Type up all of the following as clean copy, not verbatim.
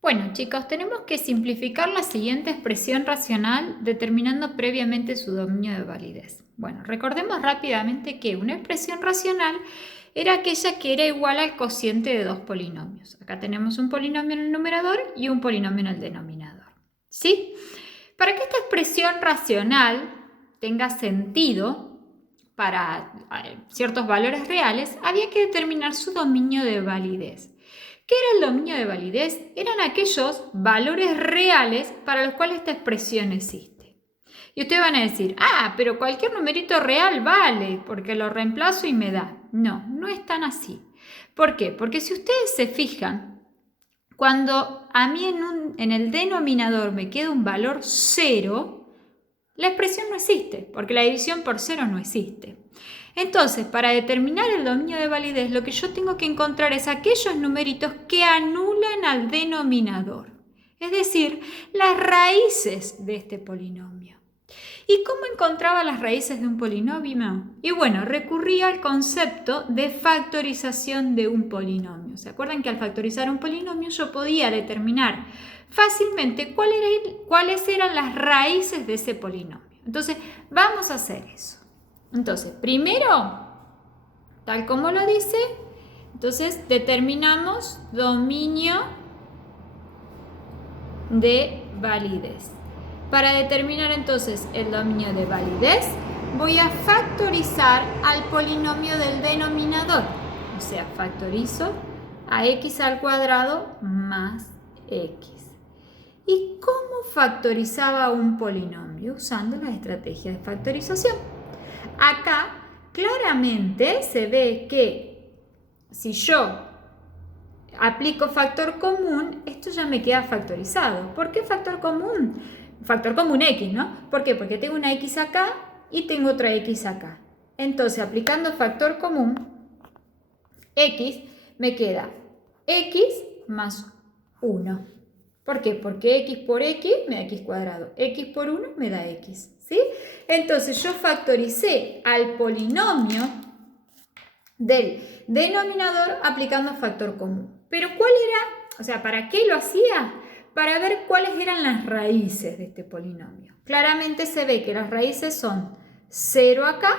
Bueno, chicos, tenemos que simplificar la siguiente expresión racional determinando previamente su dominio de validez. Bueno, recordemos rápidamente que una expresión racional era aquella que era igual al cociente de dos polinomios. Acá tenemos un polinomio en el numerador y un polinomio en el denominador. ¿Sí? Para que esta expresión racional tenga sentido para ciertos valores reales, había que determinar su dominio de validez. ¿Qué era el dominio de validez? Eran aquellos valores reales para los cuales esta expresión existe. Y ustedes van a decir, pero cualquier numerito real vale, porque lo reemplazo y me da. No, no es tan así. ¿Por qué? Porque si ustedes se fijan, cuando a mí en el denominador me queda un valor 0, la expresión no existe, porque la división por 0 no existe. Entonces, para determinar el dominio de validez, lo que yo tengo que encontrar es aquellos numeritos que anulan al denominador, es decir, las raíces de este polinomio. ¿Y cómo encontraba las raíces de un polinomio? Y bueno, recurría al concepto de factorización de un polinomio. ¿Se acuerdan que al factorizar un polinomio yo podía determinar fácilmente cuáles eran las raíces de ese polinomio? Entonces, vamos a hacer eso. Entonces, primero, tal como lo dice, entonces determinamos dominio de validez. Para determinar entonces el dominio de validez, voy a factorizar al polinomio del denominador. O sea, factorizo a x al cuadrado más x. ¿Y cómo factorizaba un polinomio? Usando las estrategias de factorización. Acá claramente se ve que si yo aplico factor común, esto ya me queda factorizado. ¿Por qué factor común? Factor común x, ¿no? ¿Por qué? Porque tengo una x acá y tengo otra x acá. Entonces, aplicando factor común, x me queda x más 1. ¿Por qué? Porque x por x me da x cuadrado. X por 1 me da x. ¿Sí? Entonces yo factoricé al polinomio del denominador aplicando factor común. Pero ¿cuál era? O sea, ¿para qué lo hacía? Para ver cuáles eran las raíces de este polinomio. Claramente se ve que las raíces son 0 acá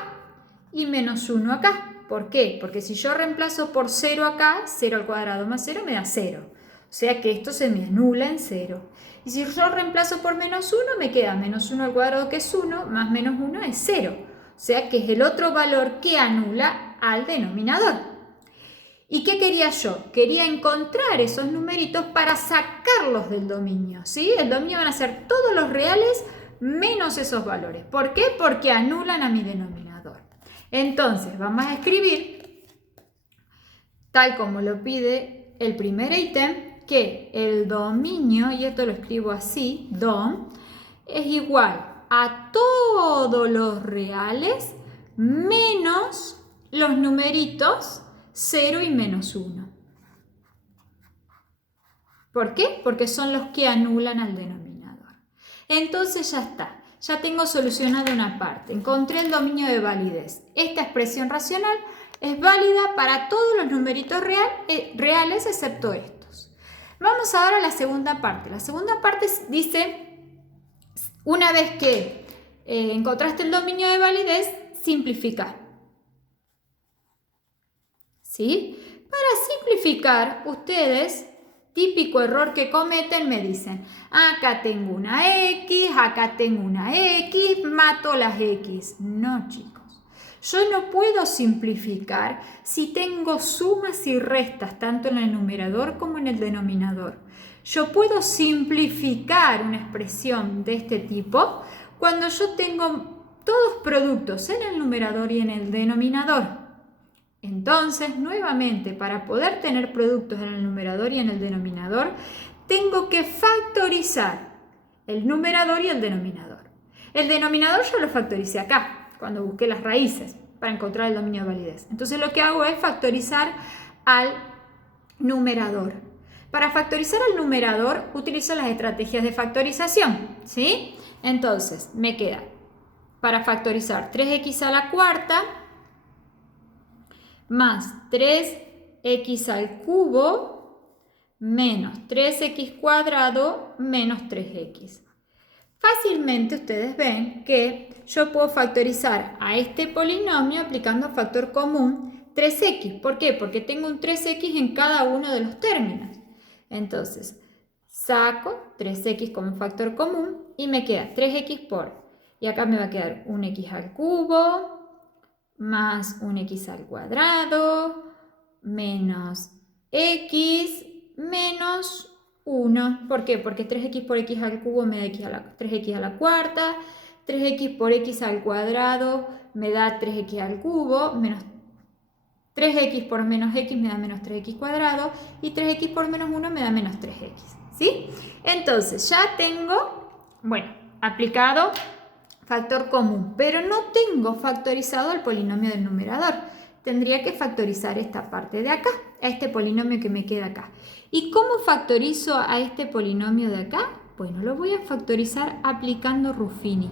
y menos 1 acá. ¿Por qué? Porque si yo reemplazo por 0 acá, 0 al cuadrado más 0 me da 0. O sea que esto se me anula en 0. Y si yo reemplazo por menos 1, me queda menos 1 al cuadrado que es 1, más menos 1 es 0. O sea que es el otro valor que anula al denominador. ¿Y qué quería yo? Quería encontrar esos numeritos para sacarlos del dominio, ¿sí? El dominio van a ser todos los reales menos esos valores. ¿Por qué? Porque anulan a mi denominador. Entonces, vamos a escribir, tal como lo pide el primer ítem, que el dominio, y esto lo escribo así, dom, es igual a todos los reales menos los numeritos 0 y menos 1. ¿Por qué? Porque son los que anulan al denominador. Entonces ya está. Ya tengo solucionado una parte. Encontré el dominio de validez. Esta expresión racional es válida para todos los numeritos reales excepto estos. Vamos ahora a la segunda parte. La segunda parte dice, una vez que encontraste el dominio de validez, simplifica. ¿Sí? Para simplificar, ustedes, típico error que cometen, me dicen, acá tengo una X, acá tengo una X, mato las X. No, chicos. Yo no puedo simplificar si tengo sumas y restas, tanto en el numerador como en el denominador. Yo puedo simplificar una expresión de este tipo cuando yo tengo todos productos en el numerador y en el denominador. Entonces, nuevamente, para poder tener productos en el numerador y en el denominador, tengo que factorizar el numerador y el denominador. El denominador yo lo factoricé acá, cuando busqué las raíces para encontrar el dominio de validez. Entonces, lo que hago es factorizar al numerador. Para factorizar al numerador, utilizo las estrategias de factorización, ¿sí? Entonces, me queda, para factorizar 3x a la cuarta, más 3x al cubo menos 3x cuadrado menos 3x. Fácilmente ustedes ven que yo puedo factorizar a este polinomio aplicando factor común 3x. ¿Por qué? Porque tengo un 3x en cada uno de los términos. Entonces, saco 3x como factor común y me queda 3x y acá me va a quedar un x al cubo más un x al cuadrado menos x menos 1. ¿Por qué? Porque 3x por x al cubo me da 3x a la cuarta, 3x por x al cuadrado me da 3x al cubo, menos 3x por menos x me da menos 3x cuadrado y 3x por menos 1 me da menos 3x. ¿Sí? Entonces ya tengo, bueno, aplicado factor común, pero no tengo factorizado el polinomio del numerador. Tendría que factorizar esta parte de acá, a este polinomio que me queda acá. ¿Y cómo factorizo a este polinomio de acá? Bueno, lo voy a factorizar aplicando Ruffini.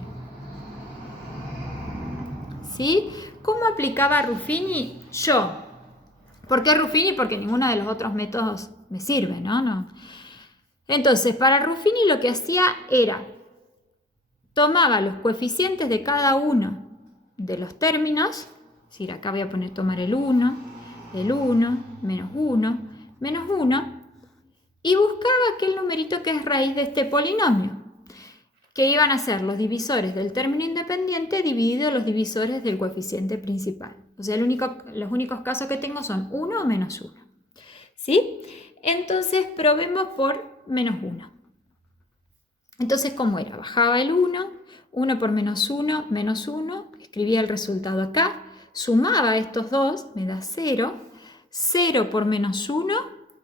¿Sí? ¿Cómo aplicaba Ruffini? Yo. ¿Por qué Ruffini? Porque ninguno de los otros métodos me sirve, ¿no? Entonces, para Ruffini lo que hacía era, tomaba los coeficientes de cada uno de los términos, es decir, acá voy a tomar el 1, menos 1, menos 1, y buscaba aquel numerito que es raíz de este polinomio, que iban a ser los divisores del término independiente dividido los divisores del coeficiente principal. O sea, los únicos casos que tengo son 1 o menos 1. ¿Sí? Entonces, probemos por menos 1. Entonces, ¿cómo era? Bajaba el 1 por menos 1, escribía el resultado acá, sumaba estos dos, me da 0, 0 por menos 1,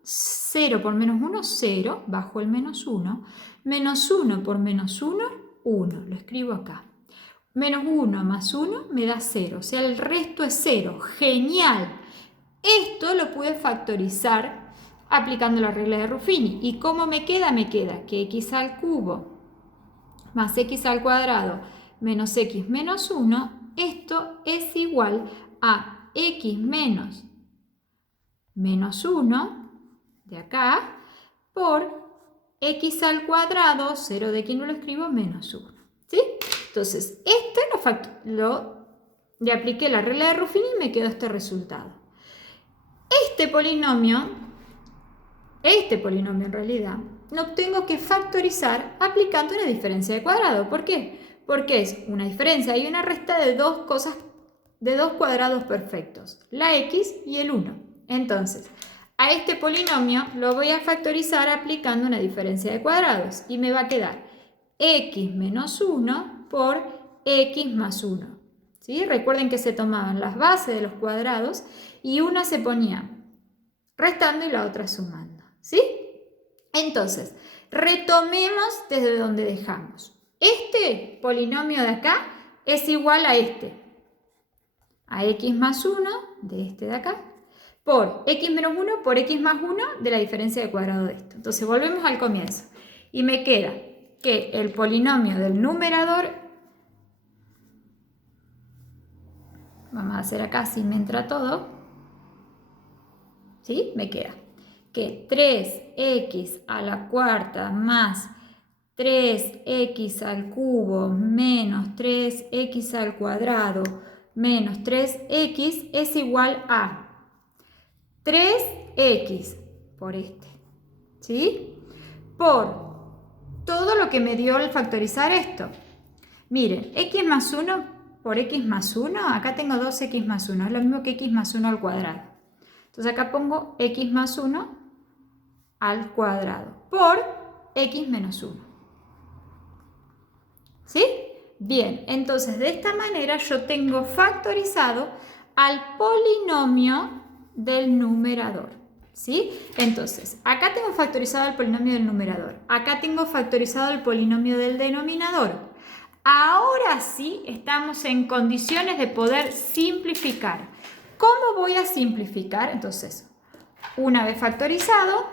0 por menos 1, 0, bajo el menos 1, menos 1 por menos 1, 1, lo escribo acá. Menos 1 más 1 me da 0, o sea, el resto es 0, genial. Esto lo pude factorizar aplicando la regla de Ruffini. ¿Y cómo me queda? Me queda que x al cubo más x al cuadrado menos x menos 1, esto es igual a x menos 1 de acá por x al cuadrado, 0 de aquí no lo escribo, menos 1. ¿Sí? Entonces, le apliqué la regla de Ruffini y me quedó este resultado. Este polinomio en realidad lo tengo que factorizar aplicando una diferencia de cuadrado. ¿Por qué? Porque es una diferencia y una resta de dos cuadrados perfectos, la x y el 1. Entonces, a este polinomio lo voy a factorizar aplicando una diferencia de cuadrados y me va a quedar x menos 1 por x más 1. ¿Sí? Recuerden que se tomaban las bases de los cuadrados y una se ponía restando y la otra sumando. ¿Sí? Entonces, retomemos desde donde dejamos. Este polinomio de acá es igual a a x más 1 de este de acá, por x menos 1 por x más 1 de la diferencia de cuadrado de esto. Entonces, volvemos al comienzo. Y me queda que el polinomio del numerador, vamos a hacer acá si me entra todo, ¿sí? Me queda que 3x a la cuarta más 3x al cubo menos 3x al cuadrado menos 3x es igual a 3x por ¿sí? Por todo lo que me dio el factorizar esto. Miren, x más 1 por x más 1, acá tengo 2x más 1, es lo mismo que x más 1 al cuadrado. Entonces acá pongo x más 1 al cuadrado por x menos 1. ¿Sí? Bien, entonces de esta manera yo tengo factorizado al polinomio del numerador. ¿Sí? Entonces, acá tengo factorizado el polinomio del numerador. Acá tengo factorizado el polinomio del denominador. Ahora sí estamos en condiciones de poder simplificar. ¿Cómo voy a simplificar? Entonces, una vez factorizado,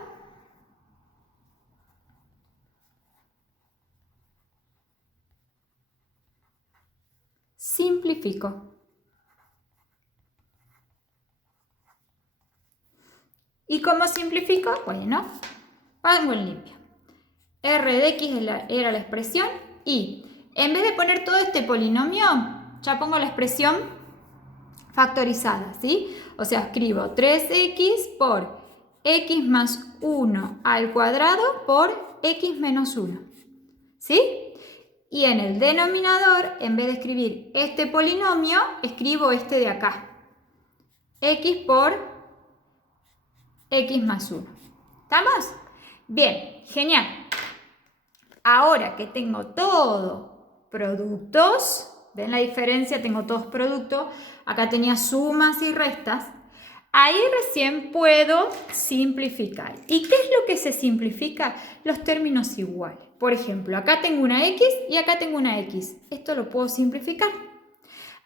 simplifico. ¿Y cómo simplifico? Bueno, Pongo en limpio. R de X era la expresión y en vez de poner todo este polinomio, ya pongo la expresión factorizada, ¿sí? O sea, escribo 3X por X más 1 al cuadrado por X menos 1, ¿sí? Y en el denominador, en vez de escribir este polinomio, escribo este de acá. X por X más 1. ¿Estamos? Bien, genial. Ahora que tengo todo productos, ¿ven la diferencia? Tengo todos productos. Acá tenía sumas y restas. Ahí recién puedo simplificar. ¿Y qué es lo que se simplifica? Los términos iguales. Por ejemplo, acá tengo una X y acá tengo una X. Esto lo puedo simplificar.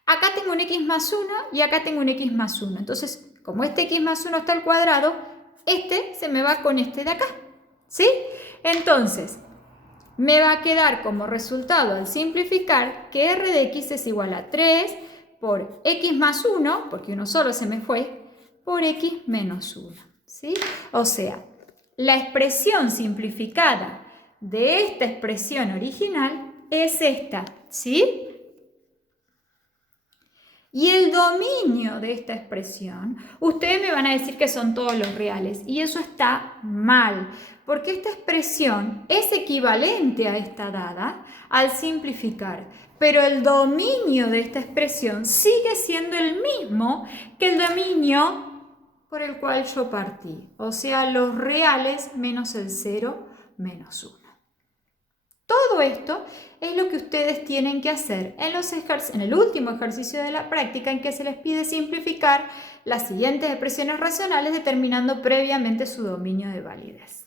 Acá tengo un X más 1 y acá tengo un X más 1. Entonces, como este X más 1 está al cuadrado, este se me va con este de acá. ¿Sí? Entonces, me va a quedar como resultado al simplificar que R de X es igual a 3 por X más 1, porque uno solo se me fue, por X menos 1. ¿Sí? O sea, la expresión simplificada de esta expresión original es esta. ¿Sí? Y el dominio de esta expresión, ustedes me van a decir que son todos los reales. Y eso está mal, porque esta expresión es equivalente a esta dada al simplificar. Pero el dominio de esta expresión sigue siendo el mismo que el dominio por el cual yo partí. O sea, los reales menos el 0 menos 1. Todo esto es lo que ustedes tienen que hacer en el último ejercicio de la práctica, en que se les pide simplificar las siguientes expresiones racionales determinando previamente su dominio de validez.